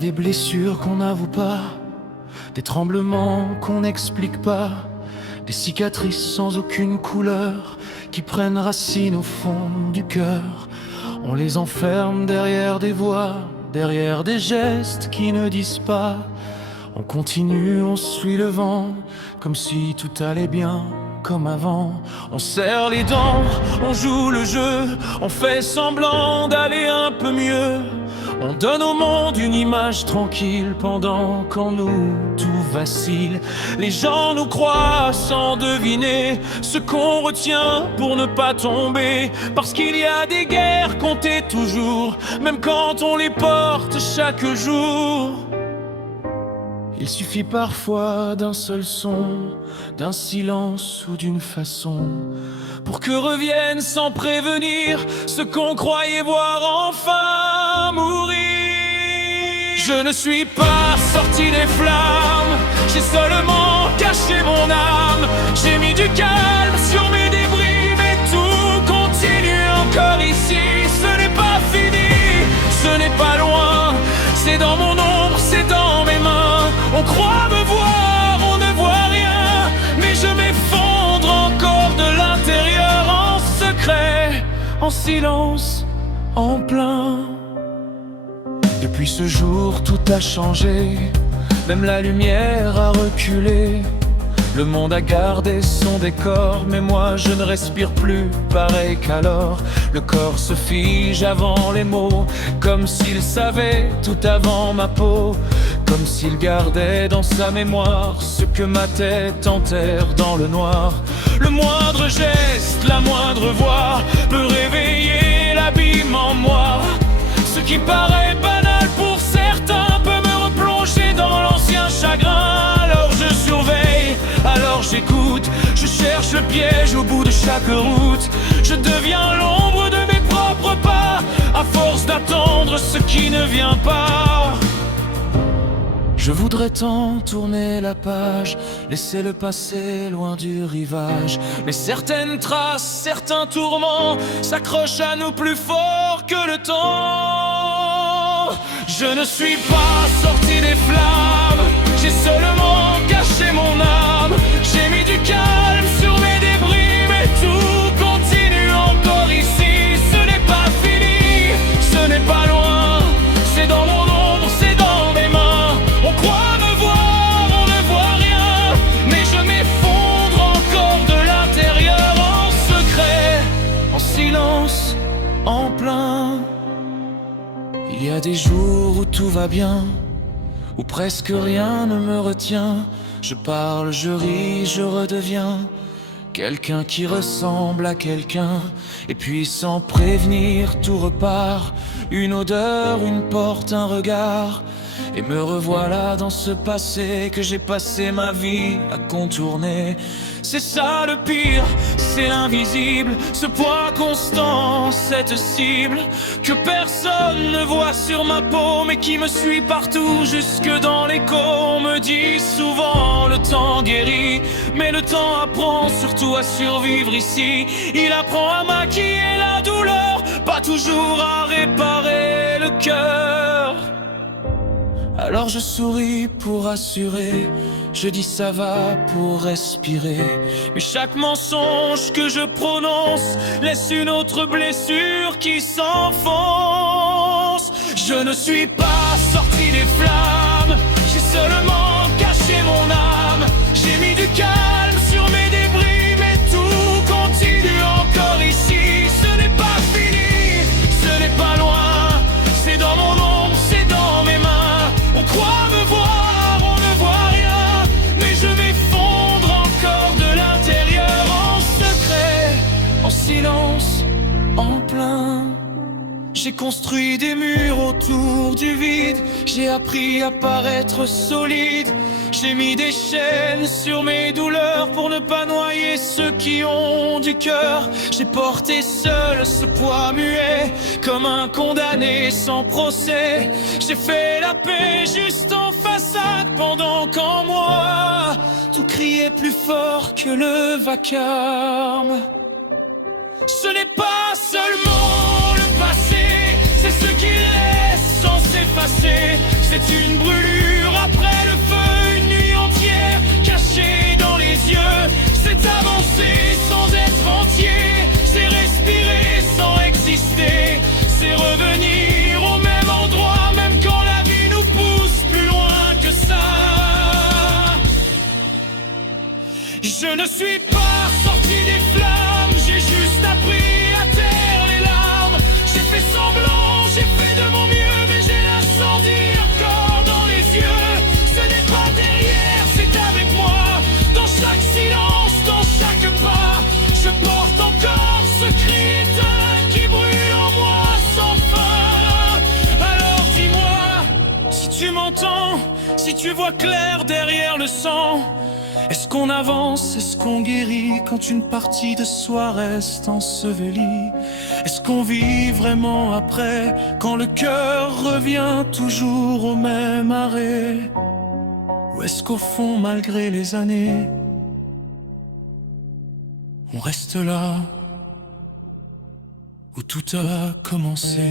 des blessures qu'on n'avoue pas, des tremblements qu'on n'explique pas, des cicatrices sans aucune couleur qui prennent racine au fond du cœur. On les enferme derrière des voix, derrière des gestes qui ne disent pas. On continue, on suit le vent, comme si tout allait bien, comme avant. On serre les dents, on joue le jeu, on fait semblant d'aller un peu mieux. On donne au monde une image tranquille pendant qu'en nous tout vacille. Les gens nous croient sans deviner ce qu'on retient pour ne pas tomber. Parce qu'il y a des guerres comptées toujours, même quand on les porte chaque jour. Il suffit parfois d'un seul son, d'un silence ou d'une façon, pour que revienne sans prévenir ce qu'on croyait voir enfin mourir. Je ne suis pas sorti des flammes, j'ai seulement caché mon âme. J'ai mis du calme sur mes débris, mais tout continue encore ici. Ce n'est pas fini, ce n'est pas loin, c'est dans mon ombre, c'est dans mes mains. On croit me voir, on ne voit rien, mais je m'effondre encore de l'intérieur, en secret, en silence, en plein. Depuis ce jour, tout a changé, même la lumière a reculé. Le monde a gardé son décor, mais moi je ne respire plus pareil qu'alors. Le corps se fige avant les mots, comme s'il savait tout avant ma peau, comme s'il gardait dans sa mémoire ce que ma tête enterre dans le noir. Le moindre geste, la moindre voix peut réveiller l'abîme en moi. Ce qui paraît banal pour certains peut me replonger dans l'ancien chagrin. Alors je surveille, alors j'écoute, je cherche le piège au bout de chaque route. Je deviens l'ombre de mes propres pas, à force d'attendre ce qui ne vient pas. Je voudrais tant tourner la page, laisser le passé loin du rivage. Mais certaines traces, certains tourments s'accrochent à nous plus fort que le temps. Je ne suis pas sorti des flammes, j'ai seulement caché mon âme. J'ai mis du calme sur mes débris, mais tout continue encore ici. Ce n'est pas fini, ce n'est pas loin, c'est dans mon ombre, c'est dans mes mains. On croit me voir, on ne voit rien, mais je m'effondre encore de l'intérieur, en secret, en silence, en plein. Il y a des jours où tout va bien, où presque rien ne me retient. Je parle, je ris, je redeviens quelqu'un qui ressemble à quelqu'un. Et puis sans prévenir, tout repart. Une odeur, une porte, un regard. Et me revoilà dans ce passé que j'ai passé ma vie à contourner. C'est ça le pire, c'est l'invisible, ce poids constant, cette cible que personne ne voit sur ma peau, mais qui me suit partout, jusque dans l'écho. On me dit souvent le temps guérit, mais le temps apprend surtout à survivre ici. Il apprend à maquiller la douleur, pas toujours à réparer le cœur. Alors je souris pour rassurer, je dis ça va pour respirer. Mais chaque mensonge que je prononce laisse une autre blessure qui s'enfonce. Je ne suis pas sorti des flammes, j'ai seulement caché mon âme. J'ai mis du calme sur mes débris, mais tout continue encore ici. Ce n'est pas fini, ce n'est pas loin, c'est dans mon ombre, c'est dans mes mains. On croit me voir, on ne voit rien, mais je m'effondre encore de l'intérieur, en secret, en silence, en plein. J'ai construit des murs autour du vide, j'ai appris à paraître solide. J'ai mis des chaînes sur mes douleurs pour ne pas noyer ceux qui ont du cœur. J'ai porté seul ce poids muet, comme un condamné sans procès. J'ai fait la paix juste en façade, pendant qu'en moi tout criait plus fort que le vacarme. Ce n'est pas seulement le passé, c'est ce qui laisse sans s'effacer. C'est une brûlure après le feu, une nuit entière cachée dans les yeux. C'est avancer sans être entier, c'est respirer sans exister, c'est revenir au même endroit, même quand la vie nous pousse plus loin que ça. Je ne suis pas sorti des flammes, j'ai juste appris à taire les larmes. J'ai fait semblant, j'ai fait de mon mieux, mais j'ai l'incendie encore dans les yeux. Ce n'est pas derrière, c'est avec moi. Dans chaque silence, dans chaque pas, je porte encore ce cri éteint qui brûle en moi sans fin. Alors dis-moi, si tu m'entends, si tu vois clair derrière le sang. Est-ce qu'on avance, est-ce qu'on guérit quand une partie de soi reste ensevelie? Est-ce qu'on vit vraiment après, quand le cœur revient toujours au même arrêt? Ou est-ce qu'au fond, malgré les années, on reste là où tout a commencé?